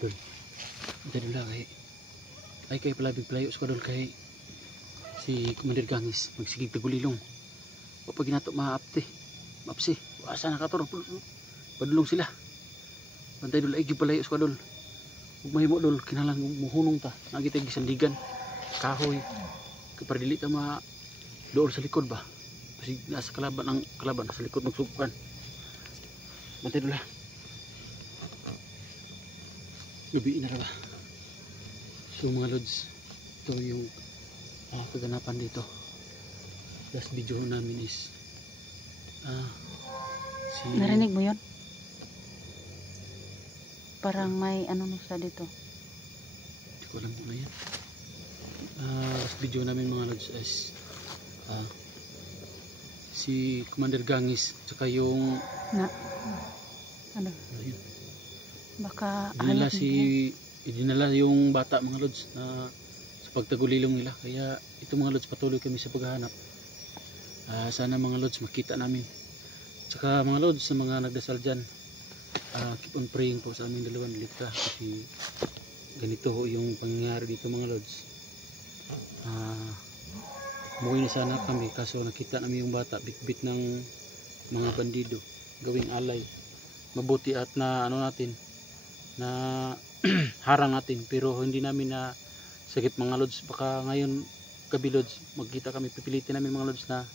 Dol. Dali lang ay kay pala bigplayo sa kadol kay si Commander Gangis magsigig tagulilong. O pag ginato maapte. Maapsi. Asa na kato padulong sila. Bantay dol ay gipalayo sa kadol. Ug mahimo dol kinalang muhunong ta. Nagitay gisandigan. Kahoy. Para dili ta ma dool sa likod ba. Kasi nasa kalaban ang kalaban sa likod magsugpan. Bantay dol ha. Gabi na ba? So mga lods, ito yung kaganapan dito. Last video namin is narinig mo yun? Parang may ano na siya dito. Hindi ko alam kung ano yan. Last video namin mga lods is si Commander Gangis tsaka yung ano? Ayun. Baka dinala yung bata mga lods na sa pagtagulilong nila, kaya ito mga lods patuloy kami sa paghahanap. Sana mga lods makita namin, tsaka mga lods sa mga nagdasal dyan, keep on praying po sa aming dalawang litra kasi ganito yung pangyayari dito mga lods. Umuwi na sana kami kaso nakita namin yung bata bitbit ng mga bandido gawing alay. Mabuti at na ano natin na harang natin pero hindi namin na sakit mga lods. Baka ngayon gabi lods magkita kami, pipilitin namin mga lods na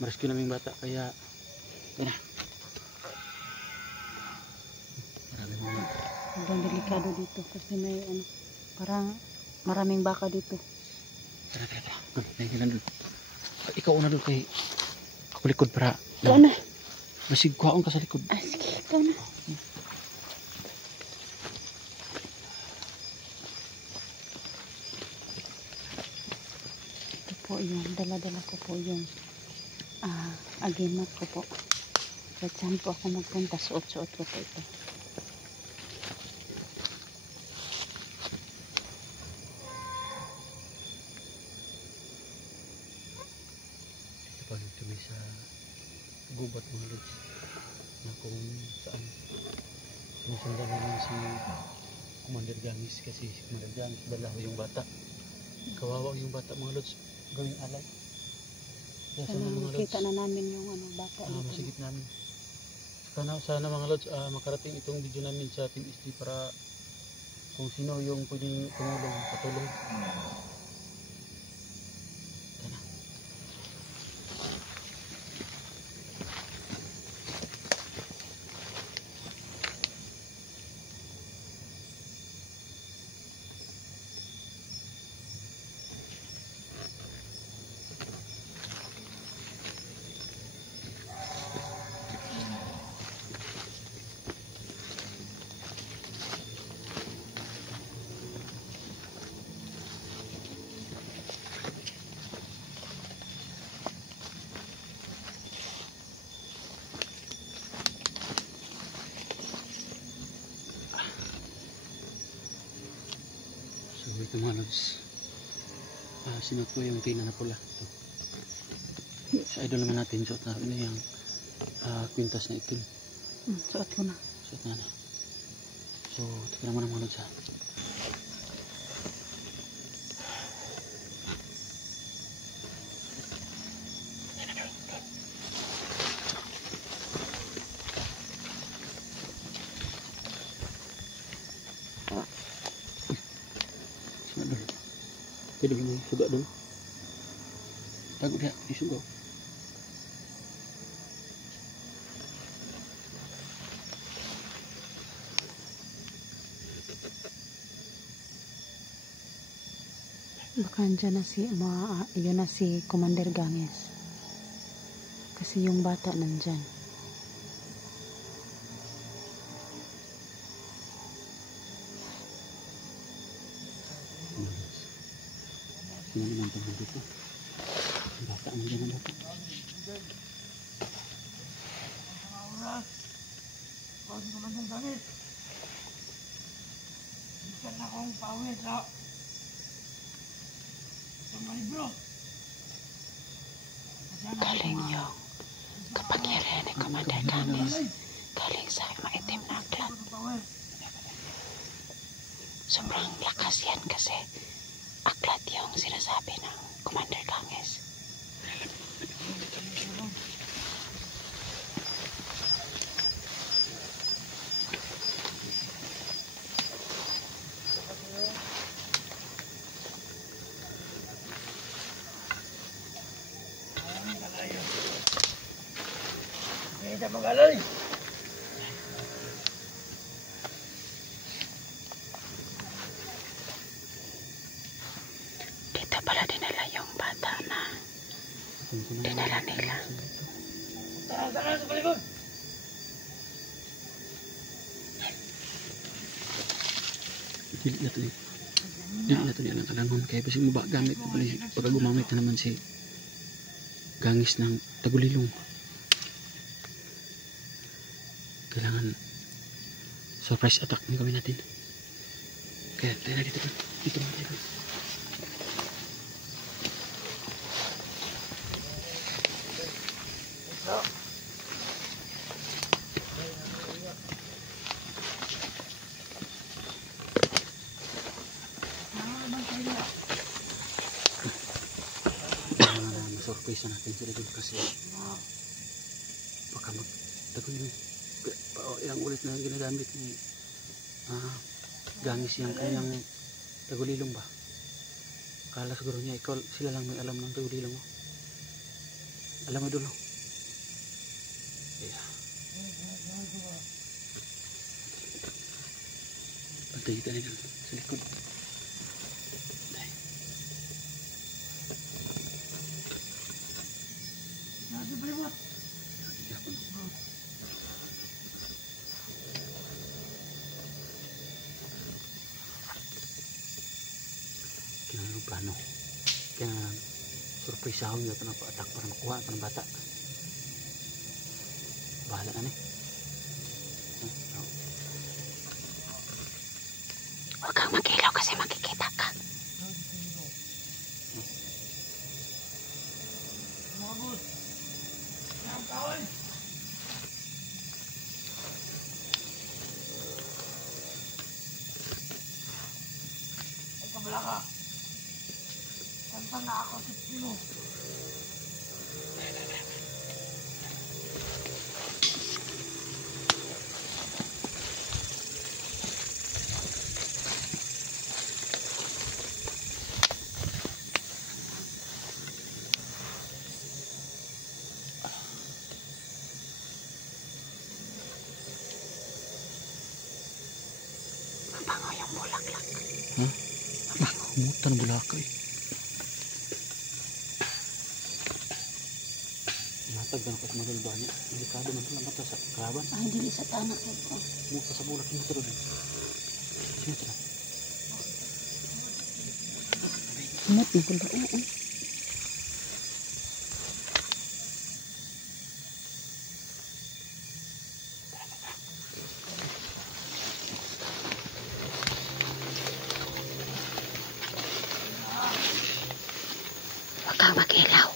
ma-rescue namin bata, kaya yan na. Maraming mga sobrang delikado dito kasi may ano, parang maraming baka dito. tara nahihilan doon. Ikaw una doon kay ako likod para Ikaw na. masig kuhaon ka sa likod. Sige, ikaw na. Po yung dala-dala ko po yung agimat ko po. So saan po ako magpunta, suot-suot ko po ito. Palit kami sa gubat mga lods na kung saan sinusunda namin si Commander Gangis kasi si Commander Gangis dala ko yung bata. Kawawa yung bata mga lods, gawing alay. Kaya sana mga lods, makita na namin yung ano, bata dito. masigit namin. Sana mga lods makarating itong video namin sa Team SD para kung sino yung pwedeng tumulong, patulong. Sana. So ito mga lods, sinot ko yung tina na pula ito. Sa idol naman natin suot na yung kwintas na itim. Suot ko na. Suot na na. So ito naman ang mga lods ha. Pwede mo yung suga doon. Tago dia, isugaw. Baka andyan na yun na si Commander Gangis. Kasi yung bata nandyan. Sino naman ito dito? Bata nandiyan ang bata. Pawis naman ng gamit. Bisa na akong pawis ha. Sa mga libro. Galing yung kapangyarihan ni Commander Gangis. Galing sa maitim na aklat. Sobrang lakas yan kasi aklat yung sinasabi ng Commander Ganges. Hindi ka mag-alay. Dito pala dinala yung bata na dinala nila. Tara sa palibot. Dili na to eh. Dili na to ni alang alangon. Kaya kasi mo ba gamit mo pag gumamit na naman si Gangis ng tagulilong. Kailangan surprise attack ng gawin natin. Kaya tayo na dito pa. Dito na tayo. Masurprise natin sila dun kasi baka magtagulilong. Ilang ulit na ginagamit ni Gangis yung kanyang tagulilong ba. Kala siguro niya ikaw sila lang may alam ng tagulilong mo. Alam mo dulo. Yeah. Pantay kita nila sa likod. Dahil. Nasa palibot. Yapon. Kinanong plano. Kaya surprise ako nyo ito na pa-attack para makuha ito ng bata. Bahala na eh. Huwag kang mag-ilaw kasi makikita ka. Mga boss. Ang kawan. Ay kabala ka. Kanta na ako sa mo. Mabango yung bulaklak. Ha? Kumutan ng bulaka eh. Natag na ako sa malulba niya. Delikado man ito mata sa kalaban. Ay, hindi sa tanak ito. Muka sa bulak niya ito rin. Sino ito na? Umot, di ba? Oo. Huwag kang mag-ilaw.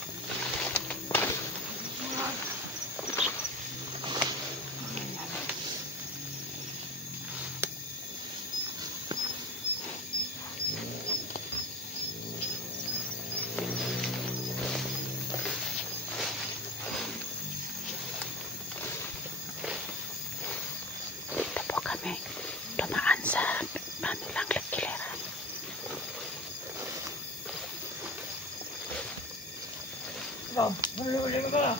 Dito po kami dumaan sa kanilang kileran. Ikaw, huli ka ba?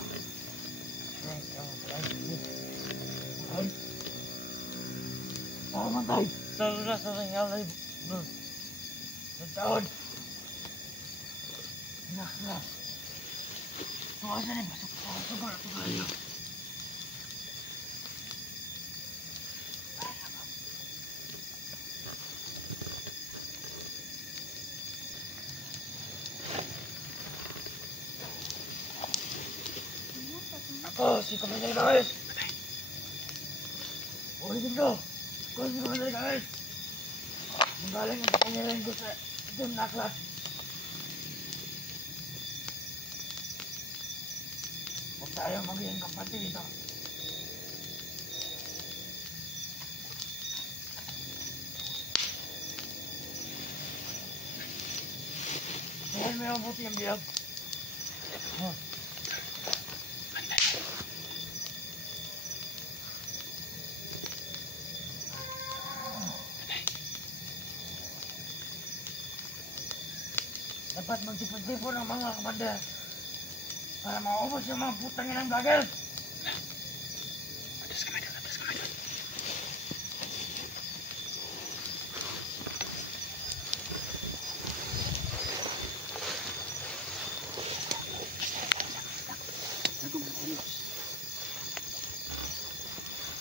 Ay. Tama tayo. Tara sa nangyalay. Sa taon. Na. Tuwasan na, pasok sa sugar. Ako, si Commander Ganges. Ulitin ko. Ako si Commander Ganges. Magaling ang pangyayari ko sa itong naklas. Huwag tayo magiging kapatid dito. mo yung buti yung biyag. Oh. Dapat magtipon-tipon ng mga kabander para maubos yung mga putang inang vlogger. Atas kamay doon, atas kamay doon.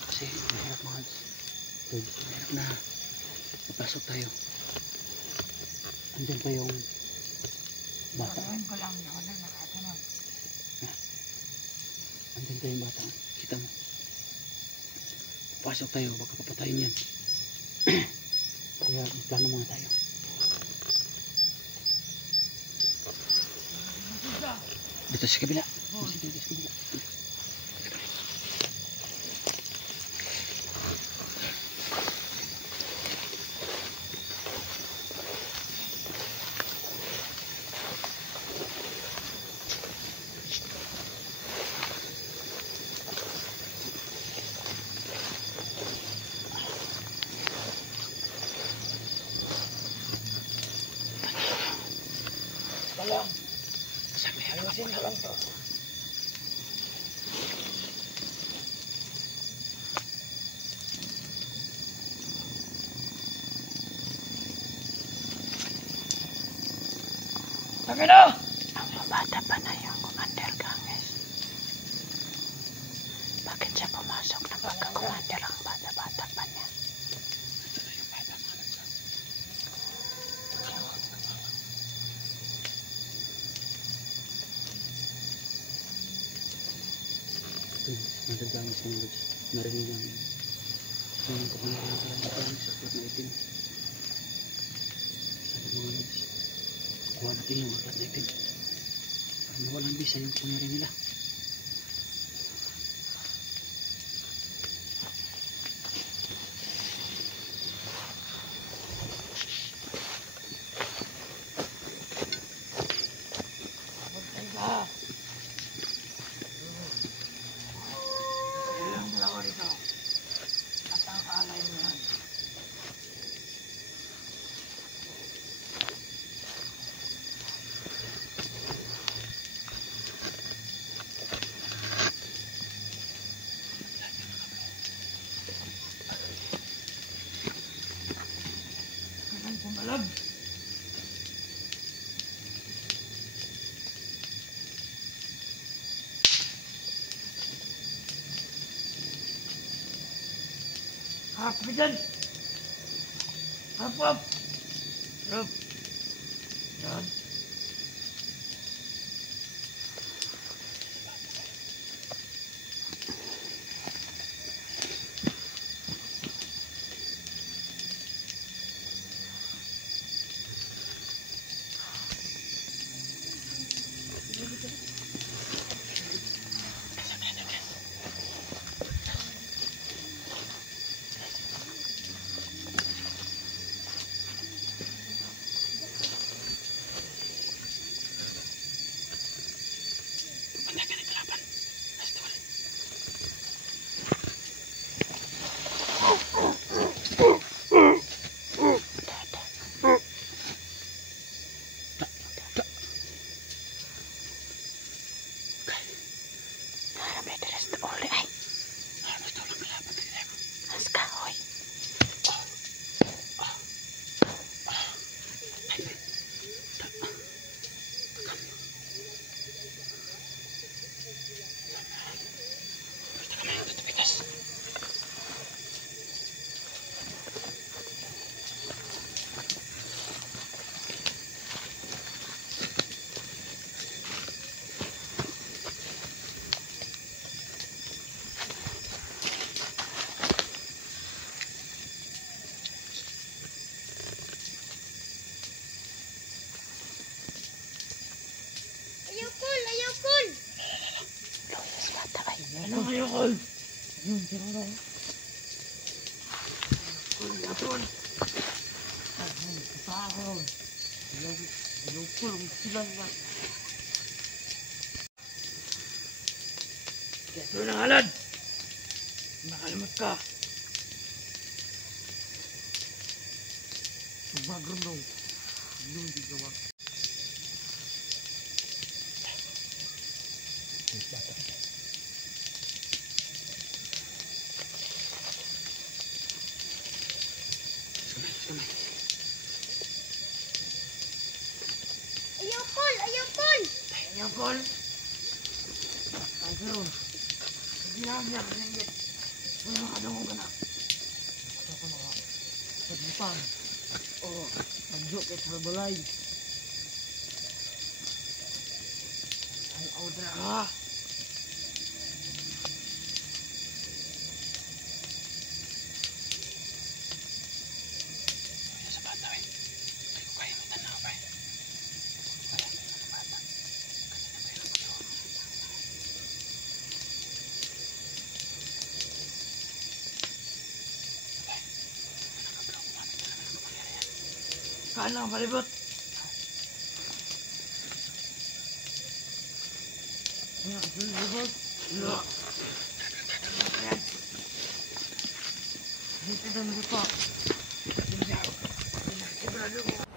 Kasi mahirap mga mahirap na mapasok tayo. Andyan pa yung bata. Gagawin ko lang yun na nakatanong. Andyan pa yung bata. Kita mo. Pasok tayo, baka papatayin yan. Kaya plano muna tayo. Dito sa kabila. Dito sa kabila. Balang, Sabi, ayusin ko lang to. Sabi na! Ang bata pa na yung Commander Ganges. Bakit siya pumasok na pagka-commander ang bata-bata pa niya? Madadangis ng Lods. Narinig namin. Ngayon ko pa naman sa aklat na itim. Sabi mga Lods, kuha natin yung aklat na itim. Para mawalang bisa yung pangyari nila. Magtay ka. Ilang dalawa rito. At ang alay mo yan. Kanang pumalab. Harap ka dyan. Harap, harap. Harap. Yan. Banda ka ng kalaban. Last one. Harap na deres na uli ay. Basta walang kalaban. Mas kahoy. Basta kami ang tatapitas. Loyas bata ay. Ano kayo, Col? Yun, sino na? Col, yapon. Ayun, kata ako. Ilog Tulong sila nga. Kaya ito na halad. Nakalimot ka. Sumagrunong. Yung di gawa. Ayaw, Paul! Ayaw, Paul! Ayaw, Paul. Ay, pero. Sabihan niya kasi hindi. Wala makadungo ka na. Ito ko mga pagbutang. Oo. Magjo kay Trabalay. Ay, Audra ka. Sa bata, eh. Ay, ko kaya may tanaw, eh. Wala, sa bata. Kanina tayo nagpapagawa. Patay. Nakablaw ko namin talaga ng kapangyarihan. Kaan lang palibot. Ano ka palibot? Wala. Ayan. Dito na nito. Sigurado ko.